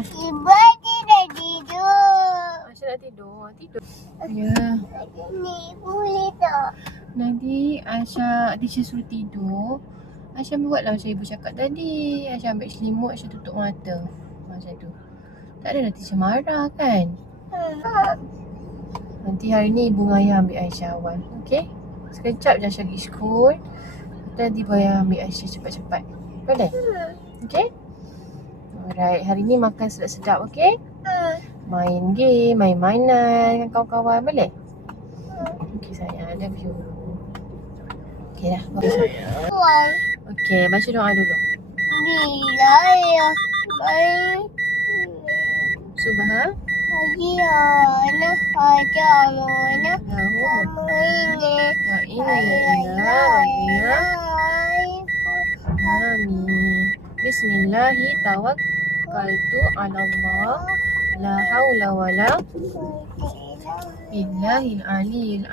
Ibu tidak tidur. Aisyah nak tidur. Tidur. Ya. Ni boleh tak? Nanti Aisyah, teacher suruh tidur. Aisyah buatlah macam ibu cakap tadi. Aisyah ambil selimut, Aisyah tutup mata. Macam tu. Tak adalah teacher marah kan? Nanti hari ni ibu dengan ayah ambil Aisyah awal. Okay? Sekejap je Aisyah pergi school. Nanti ibu ayah ambil Aisyah cepat-cepat. Boleh? Okay? Alright. Hari ni makan sedap-sedap, okay? Main game, main mainan dengan kawan-kawan. Boleh? Okay sayang, I love you. Okay dah. Okay sayang. Okay, baca doa dulu. Bila ya baik. Subhan. Hadiana hajamuna Lahu. kamu ini. Wa inna ila rabbina. Amin. Bismillahi tawakkaltu ala Allah. La hawla wa la billahil aliyil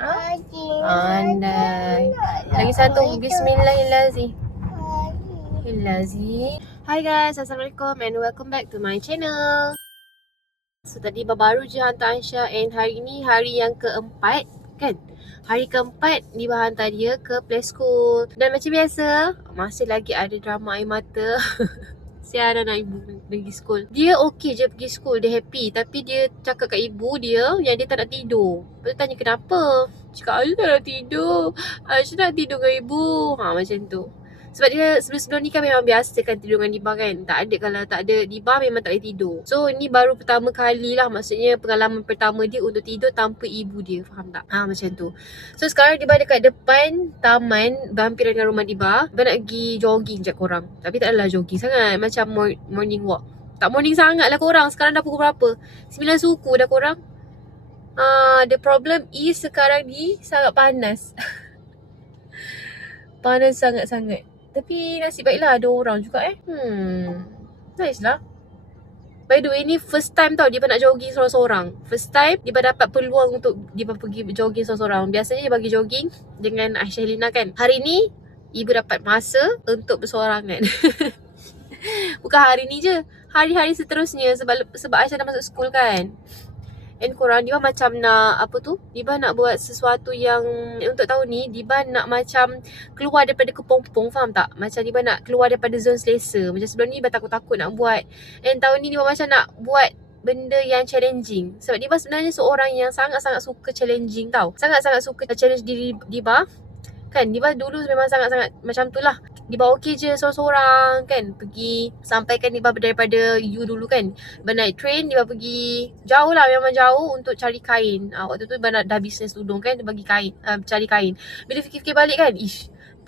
andai. Lagi satu. Bismillahirrahmanirrahim. Hi guys, Assalamualaikum and welcome back to my channel. So tadi baru je hantar Aisyah and hari ni hari yang keempat kan. Hari keempat Diba hantar dia ke play school. Dan macam biasa masih lagi ada drama air mata. Siara nak ibu pergi school. Dia okey je pergi school, dia happy. Tapi dia cakap kat ibu dia yang dia tak nak tidur. Lepas tu tanya kenapa. Cakap Aisyah tak nak tidur. Aisyah nak tidur dengan ibu. Macam tu. Sebab dia sebelum-sebelum ni kan memang biasa kan tidur dengan Diba kan. Tak ada, kalau tak ada Diba memang tak boleh tidur. So ni baru pertama kali lah. Maksudnya pengalaman pertama dia untuk tidur tanpa ibu dia. Faham tak? Macam tu. So sekarang Diba dekat depan taman berhampiran dengan rumah Diba. Diba nak pergi jogging je korang. Tapi tak adalah jogging sangat. Macam morning walk. Tak morning sangat lah korang. Sekarang dah pukul berapa? 9 suku dah korang. The problem is sekarang ni sangat panas. Panas sangat-sangat. Tapi nasib baiklah ada orang juga nice lah. By the way ni first time tau Diba nak jogging seorang-seorang. First time Diba dapat peluang untuk Diba pergi jogging seorang-seorang. Biasanya dia bagi jogging dengan Aisyah Helina kan. Hari ni ibu dapat masa untuk bersorangan. Bukan hari ni je, hari-hari seterusnya. Sebab Aisyah dah masuk school kan. And korang Diba macam nak Diba nak buat sesuatu yang untuk tahun ni Diba nak macam keluar daripada kepompong. Faham tak? Macam Diba nak keluar daripada zon selesa. Macam sebelum ni Diba takut-takut nak buat. And tahun ni Diba macam nak buat benda yang challenging. Sebab Diba sebenarnya seorang yang sangat-sangat suka challenging tau. Sangat-sangat suka challenge diri Diba. Kan Diba dulu memang sangat-sangat macam tu lah. Diba okey je seorang-seorang kan. Pergi sampaikan Diba daripada you dulu kan. Diba naik train, Diba pergi jauh lah, memang jauh untuk cari kain. Waktu tu Diba dah bisnes tudung kan. Dia bagi kain, cari kain. Bila fikir-fikir balik kan,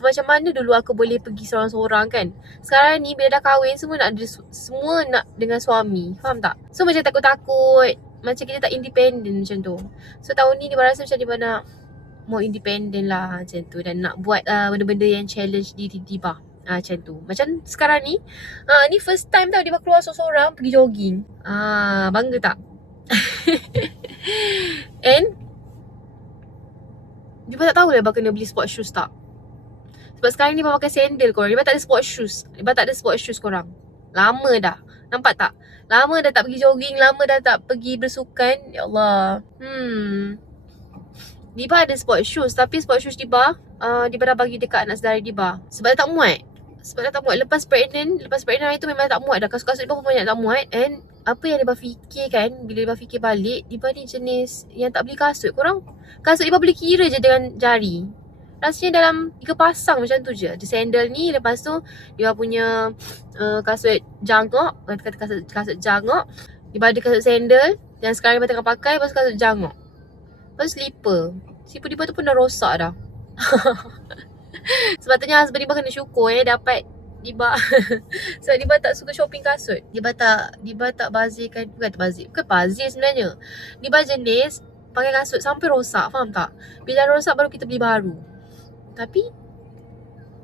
macam mana dulu aku boleh pergi seorang-seorang kan. Sekarang ni bila dah kahwin semua nak dengan suami. Faham tak? So macam takut-takut. Macam kita tak independent macam tu. So tahun ni Diba rasa macam Diba nak more independent lah macam tu. Dan nak buat benda-benda yang challenge diri Diba macam tu. Macam sekarang ni ni first time tau Diba keluar seorang-seorang pergi jogging. Bangga tak? And Diba tak tahu lah Diba kena beli sport shoes tak. Sebab sekarang ni Diba pakai sandal korang. Diba tak ada sport shoes. Diba tak ada sport shoes korang. Lama dah. Nampak tak? Lama dah tak pergi jogging. Lama dah tak pergi bersukan. Ya Allah. Diba ada sport shoes. Tapi sport shoes Diba Diba dah bagi dekat anak saudara Diba. Sebab dah tak muat. Lepas pregnant itu memang tak muat dah. Kasut-kasut Diba pun banyak tak muat. And apa yang Diba fikir kan, bila Diba fikir balik, Diba ni jenis yang tak beli kasut. Korang kasut Diba boleh kira je dengan jari. Rasanya dalam 3 pasang macam tu je. Ada sandal ni, lepas tu Diba punya kasut jangok. Kata kasut jangok. Diba ada kasut sandal yang sekarang Diba tengah pakai. Lepas tu kasut jangok. Lepas slipper Diba tu pun dah rosak dah. Sepatutnya husband Diba kena syukur dapat Diba. Sebab Diba tak suka shopping kasut. Diba tak bazirkan. Bukan bazir sebenarnya. Diba jenis pakai kasut sampai rosak. Faham tak? Bila rosak baru kita beli baru. Tapi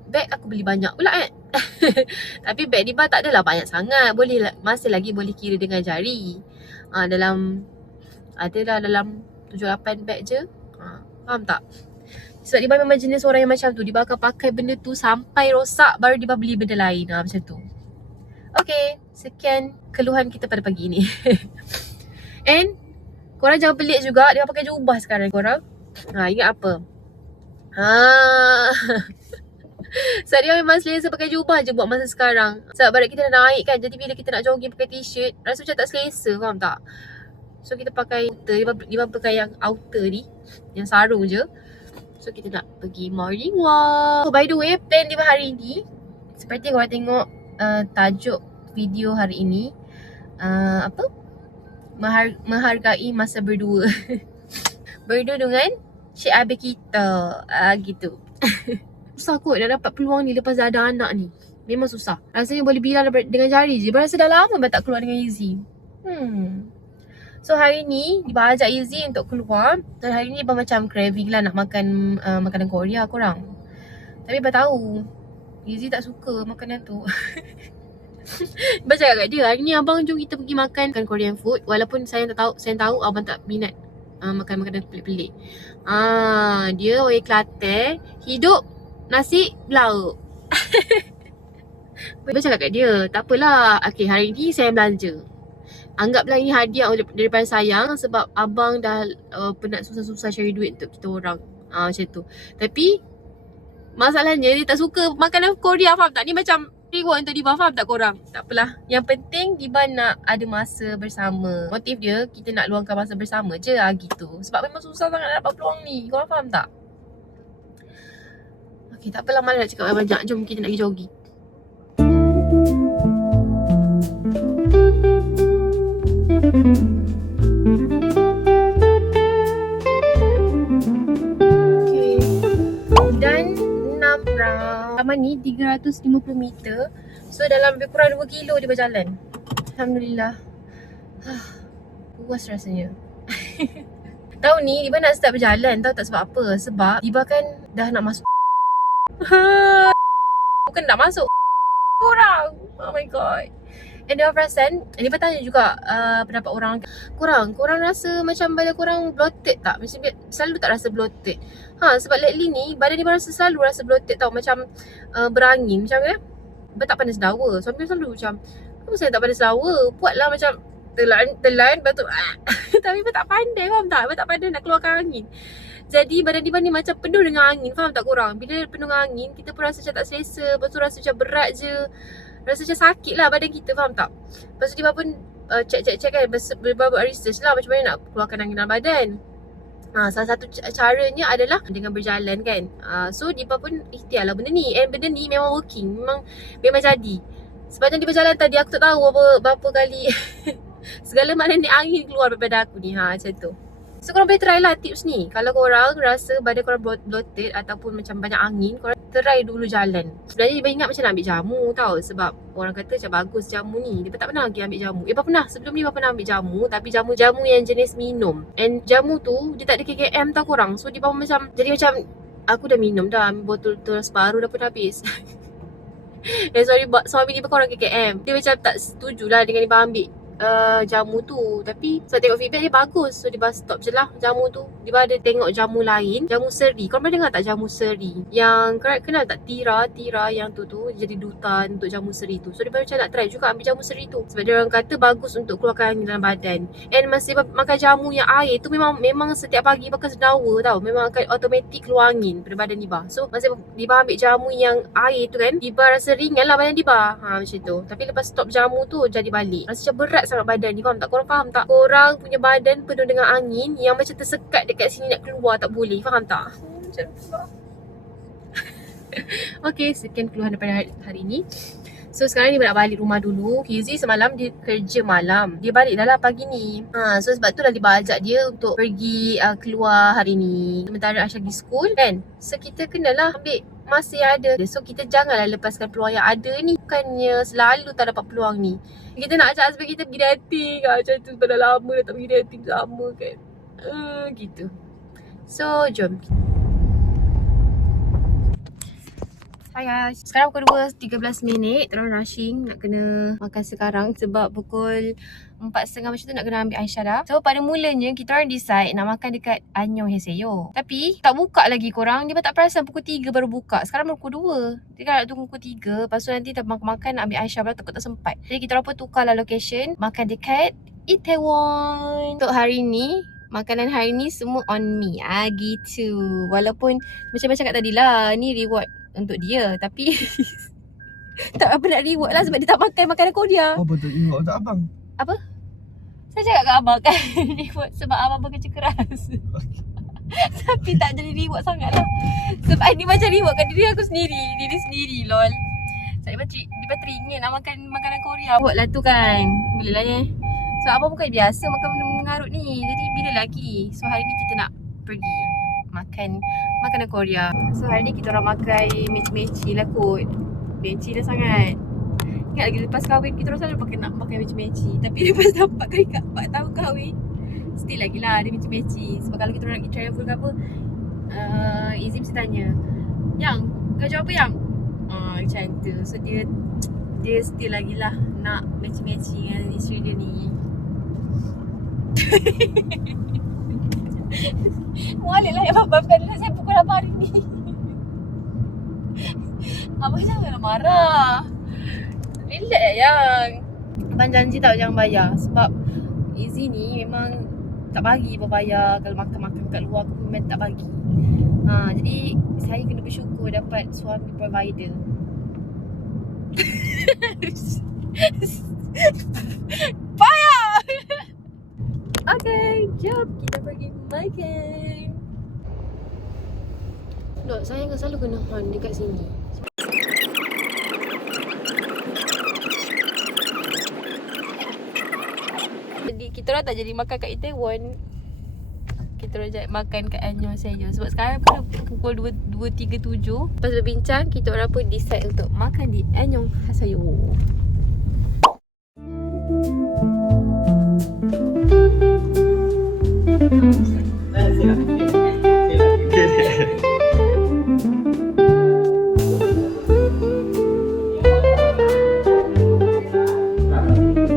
beg aku beli banyak pula kan. Tapi beg Diba tak adalah banyak sangat. Masih lagi boleh kira dengan jari. Adalah dalam 7-8 beg je. Faham tak? Sebab Diba memang jenis orang yang macam tu. Diba akan pakai benda tu sampai rosak baru Diba beli benda lain. Macam tu. Okay, sekian keluhan kita pada pagi ni. And korang jangan pelik juga dia pakai jubah sekarang korang. Ingat apa? Sebab dia memang selesa pakai jubah je buat masa sekarang. Sebab badan kita dah naik kan. Jadi bila kita nak jogging pakai t-shirt, rasa macam tak selesa, faham tak? So kita pakai outer, dia pakai yang outer ni, yang sarung je. So kita nak pergi morning walk. So by the way, plan dia hari ni, seperti korang tengok tajuk video hari ini, apa? Menghargai masa berdua. Berdua dengan Cik Abang kita, gitu. Susah kot dah dapat peluang ni lepas dah ada anak ni. Memang susah. Rasanya boleh bilang dengan jari je. Berasa dah lama tak keluar dengan Izzy. So hari ni Diba ajak Izzy untuk keluar. Dan hari ni Diba macam craving lah nak makan makanan Korea korang. Tapi Diba tahu Izzy tak suka makanan tu. Diba cakap kat dia, hari ni abang jom kita pergi makan Korean food. Walaupun saya tahu abang tak minat makan makanan pelik-pelik. Dia orang Kelantan, hidup nasi belauk. Diba cakap kat dia, tak apalah, okay, hari ni saya belanja. Anggaplah ini hadiah daripada sayang sebab abang dah penat susah-susah cari duit untuk kita orang. Macam tu. Tapi masalahnya dia tak suka makanan Korea, faham tak? Ni macam reward untuk Diba, faham tak korang? Tak apalah. Yang penting Diba nak ada masa bersama. Motif dia kita nak luangkan masa bersama je gitu. Sebab memang susah sangat nak dapat peluang ni. Korang faham tak? Okay, tak apalah, malah nak cakap banyak. Jom kita nak pergi jogging. Okay. Dan 6 round. Taman ni 350 meter. So dalam lebih kurang 2 kilo dia berjalan. Alhamdulillah. Puas rasanya. Tahun ni Diba nak start berjalan. Tahu tak sebab apa? Sebab Diba kan dah nak masuk. Bukan nak masuk korang. Oh my god. And dia perasan, Diba tanya juga pendapat orang. Korang rasa macam badan korang bloated tak? Macam selalu tak rasa bloated. Sebab lately ni badan Diba selalu rasa bloated tau. Macam berangin macam ya. Diba tak pandai sedawa. Suami selalu macam, kenapa saya tak pandai sedawa? Buatlah macam telan lepas tu tapi Diba tak pandai, faham tak? Diba tak pandai nak keluarkan angin. Jadi badan Diba ni macam penuh dengan angin, faham tak korang? Bila penuh dengan angin, kita pun rasa macam tak selesa. Lepas tu rasa macam berat je. Rasa macam sakit lah badan kita, faham tak? Lepas tu Diba pun check kan. Diba buat research lah macam mana nak keluarkan angin dalam badan. Salah satu caranya adalah dengan berjalan kan. So Diba pun ikhtiar lah benda ni. And benda ni memang working. Memang jadi. Sepanjang Diba jalan tadi, aku tak tahu berapa kali segala makna ni angin keluar daripada aku ni. Macam tu. So korang boleh try lah tips ni. Kalau korang rasa badan korang bloated ataupun macam banyak angin, korang try dulu jalan. Sebenarnya Diba ingat macam nak ambil jamu tau. Sebab orang kata macam bagus jamu ni. Diba tak pernah lagi ambil jamu. Diba pernah, sebelum ni Diba pernah ambil jamu. Tapi jamu yang jenis minum. And jamu tu dia tak ada KKM tau korang. So Diba macam, jadi macam aku dah minum dah, botol separuh dah pun habis. Sorry suami Diba korang KKM. Dia macam tak setuju lah dengan Diba ambil jamu tu. Tapi sebab tengok feedback dia bagus, so Diba stop je lah jamu tu. Diba ada tengok jamu lain, jamu seri. Korang pernah dengar tak jamu seri? Yang kenal tak Tira yang tu jadi duta untuk jamu seri tu. So Diba macam nak try juga ambil jamu seri tu. Sebab dia orang kata bagus untuk keluarkan angin dalam badan. And masa Diba makan jamu yang air tu, memang setiap pagi pakai sedawa tau. Memang akan automatic keluar angin pada badan Diba. So masa Diba ambil jamu yang air tu kan, Diba rasa ringan lah badan Diba. Macam tu. Tapi lepas stop jamu tu jadi balik, rasa macam berat sangat badan ni, faham tak? Korang faham tak? Korang punya badan penuh dengan angin yang macam tersekat dekat sini, nak keluar tak boleh, faham tak? Macam tu. Okay, sekian keluhan daripada hari ni. So sekarang ni nak balik rumah dulu. Izzy semalam dia kerja malam, dia balik dah lah pagi ni. So sebab tu lah Diba ajak dia untuk pergi keluar hari ni. Sementara Aisyah pergi school kan. So kita kenalah ambil masa yang ada. So kita janganlah lepaskan peluang yang ada ni. Bukannya selalu tak dapat peluang ni. Kita nak ajak husband kita pergi dating macam tu. Pada lama dah tak pergi dating sama kan. Gitu. So jom. Saya sekarang pukul 2.13 minit. Terus rushing nak kena makan sekarang sebab pukul 4.30 macam tu nak kena ambil Aisyah dah. So pada mulanya kita orang decide nak makan dekat Anyong Heseyo. Tapi tak buka lagi korang. Dia pun tak perasan pukul 3 baru buka. Sekarang baru pukul 2. Jadi kalau nak tunggu pukul 3, lepas tu nanti tak makan-makan nak ambil Aisyah pula takut tak sempat. Jadi kita orang pun tukarlah location. Makan dekat Itaewon. Untuk hari ni, makanan hari ni semua on me. Gitu. Walaupun macam cakap tadi lah, ni reward untuk dia. Tapi tak apa nak reward lah sebab dia tak makan makanan Korea. Oh betul reward untuk abang. Apa? Saya cakap kat abang kan reward sebab abang bekerja keras. Tapi tak jadi reward sangat lah. Sebab ni macam reward kat diri aku sendiri. Diri sendiri lol. Saya dia teringin nak makan makanan Korea. Buat lah tu kan. Boleh lah ya. So abang bukan biasa makan benda mengarut ni. Jadi bila lagi? So hari ni kita nak pergi makan makanan Korea. So hari ni kita orang makan meci-meci lah kot. Meci dah sangat. Ingat lagi lepas kahwin kita orang selalu pakai nak makan meci-meci. Tapi lepas dah 4 tahun kahwin, still lagi lah ada meci-meci. Sebab kalau kita orang nak pergi travel ke apa, Izzy mesti tanya, Yang, kau jawab apa Yang? Macam tu. So dia still lagi lah nak meci-meci dengan isteri dia ni. Mualik lah yang babkan dulu saya pukul 8 hari ni. Abang jangan marah. Relax yang. Abang janji tau jangan bayar. Sebab Izzy ni memang tak bagi apa bayar. Kalau makan-makan kat luar aku memang tak bagi. Jadi saya kena bersyukur dapat suami provider. Payah. Okay, jom kita pergi makan. Dok, saya kan selalu kena horn dekat sini. Jadi kita orang tak jadi makan kat Itaewon. Kita orang jadi makan kat Anyong Heseyo. Sebab sekarang pukul 2.37. Lepas berbincang, kita orang pun decide untuk makan di Anyong Heseyo.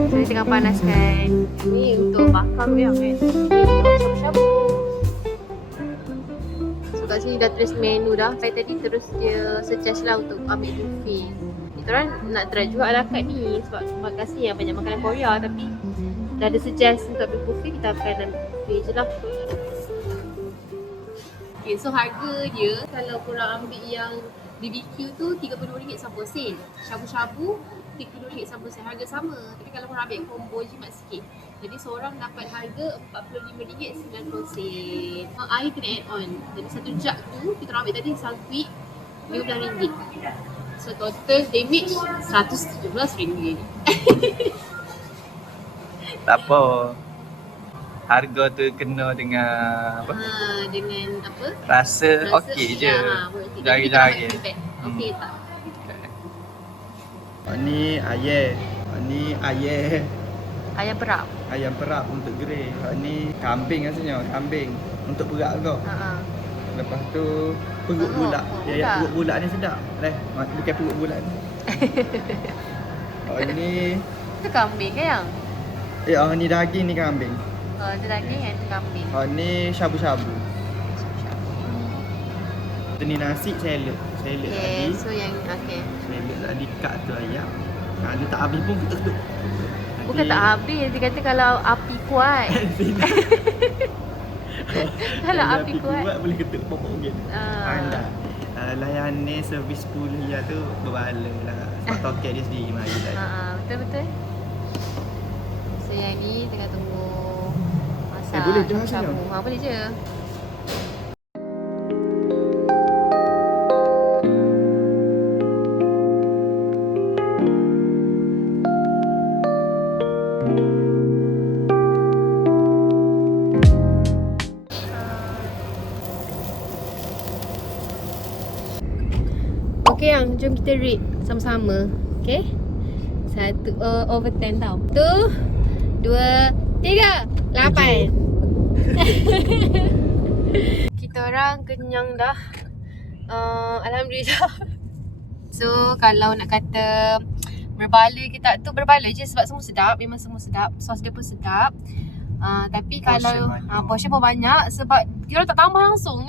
Saya tengah panaskan. Ni untuk bakar yang ni untuk shabu-shabu. So kat sini dah tulis menu dah. Saya tadi terus dia suggest lah untuk ambil buffet. Kita orang nak try juga ala kat ni sebab makasih yang banyak makanan Korea, tapi dah ada suggest untuk ambil buffet, kita akan ambil buffet je lah. Okay, so harga dia kalau korang ambil yang BBQ tu RM32 sampul sen. Shabu-shabu RM30 sampul sen. Harga sama. Tapi kalau korang ambil combo jimat sikit, jadi seorang dapat harga RM45.90 sen. Air kena add on. Jadi satu jug tu kita orang ambil tadi sangkuit RM15. So total damage RM117. Tak apa. Harga tu kena dengan apa? Dengan apa? Rasa okey je. Jari-jari. Okey tak? Ni ayam. Ni ayam. Ayam perap. Ayam perap untuk grey. Ni kambing rasanya. Kambing untuk berak kau. Lepas tu perut bulat. Ya, perut bulat ni sedap. Bukan perut bulat ni. Ni Itu kambing ke yang? ni daging ni kambing. Itu daging yang itu kambing. Ni shabu-shabu. Tu ni nasi salad. Salad tadi. So yang okay. Salad tadi kat tu ayam. Dia tak habis pun ketuk-ketuk. Bukan tak habis, dia kata kalau api kuat. Kalau api kuat boleh ketuk pokok gitu. Pandai. Layan ni servis pulih tu berbala lah. Sebab toket dia sendiri mari tadi. Betul-betul. So yang ni tengah tunggu masak. Boleh je hasilnya? Boleh je. Okay yang, jom kita rate sama-sama. Okay 1 over 10 tau. 1, 2, 3, 8. Kita orang kenyang dah. Alhamdulillah. So kalau nak kata berbala ke tak tu, berbala je sebab semua sedap. Memang semua sedap. Sos dia pun sedap. Tapi kalau portion pun banyak sebab kita orang tak tambah langsung.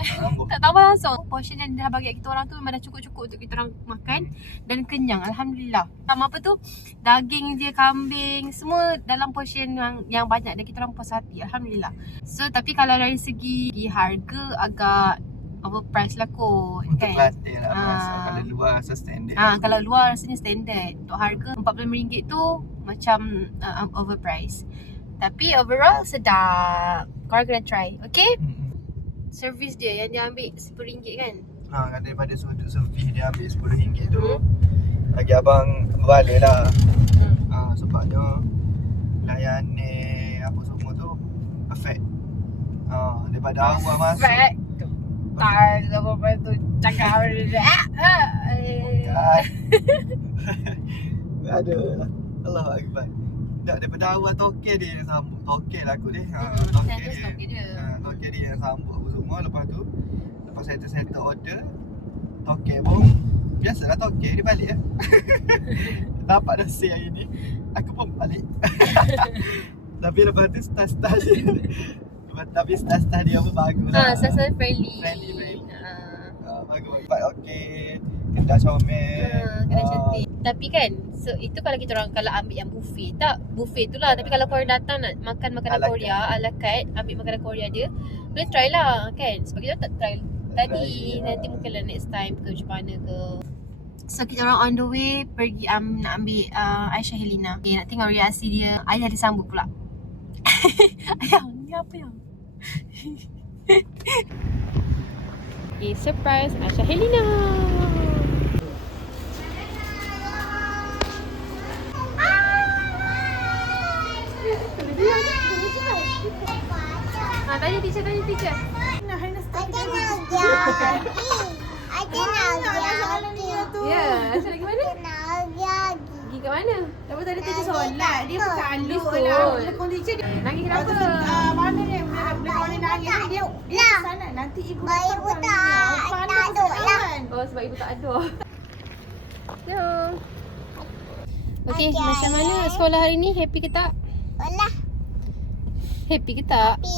Tak tambah langsung. Portion yang dah bagi kita orang tu memang dah cukup-cukup untuk kita orang makan dan kenyang, alhamdulillah. Sama apa tu? Daging dia, kambing, semua dalam portion yang banyak dan kita orang puas hati, alhamdulillah. So tapi kalau dari segi harga agak overpriced lah kot, Untuk kan? Kelantan lah rasa. Kalau luar rasa standard. Kalau luar rasanya standard. Untuk harga RM45 tu macam overpriced. Tapi overall sedap. Korang kena try, okay? Servis dia yang dia ambil RM10 kan? Kan daripada sudut servis dia ambil RM10 tu, bagi abang berbala lah. Sebabnya layanan apa semua tu perfect. Daripada awal masuk. Perfect. Tak apa tu cakap Ada Allah Akbar. Tak, daripada awal token dia yang sambut. Token lah kot dia. Token dia. Token dia yang sambut apa semua. Lepas tu, lepas settle order, token pun biasalah token dia balik lah. Dapat dah sale hari ni, aku pun balik. Tapi lepas tu style dia, tapi style dia pun bagus lah. Style friendly. Bagus. Okey. Kedai comel. Kedai cantik. Tapi kan, so itu kalau kita orang kalau ambil yang buffet. Tak, buffet tu lah. Tapi kalau korang datang nak makan makanan Korea, ala carte, ambil makanan Korea dia, boleh try lah kan. Sebab kita tak try tadi. Nanti mungkin lah next time ke macam mana ke. So kita orang on the way pergi nak ambil Aisyah Helena. Okay, nak tengok reaksi dia. Ayah disambut pula. Ayah, ni apa yang? Okay, surprise Aisyah Helena. Tanya teacher. Ada nak jagi. Ya, Aisyah lagi mana? Nak jagi. Pergi kat mana? Tapi tadi teacher solat, dia pun taluk Betul. lah. Lekon teacher dia. Nangis kenapa? Mana dia? Lekon dia nangis. Dia sana. Nanti ibu Baik ibu tak duk lah. Oh, sebab ibu tak ada. So. Okay, macam mana sekolah hari ni? Happy ke tak? Alah, Happy ke tak? pi.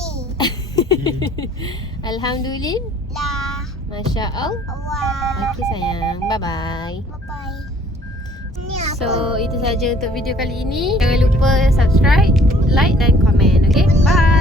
Alhamdulillah. Masya Allah. Wah. Okay sayang. Bye-bye. Bye-bye. Ni apa? So, itu saja untuk video kali ini. Jangan lupa subscribe, like dan komen. Okay? Bye.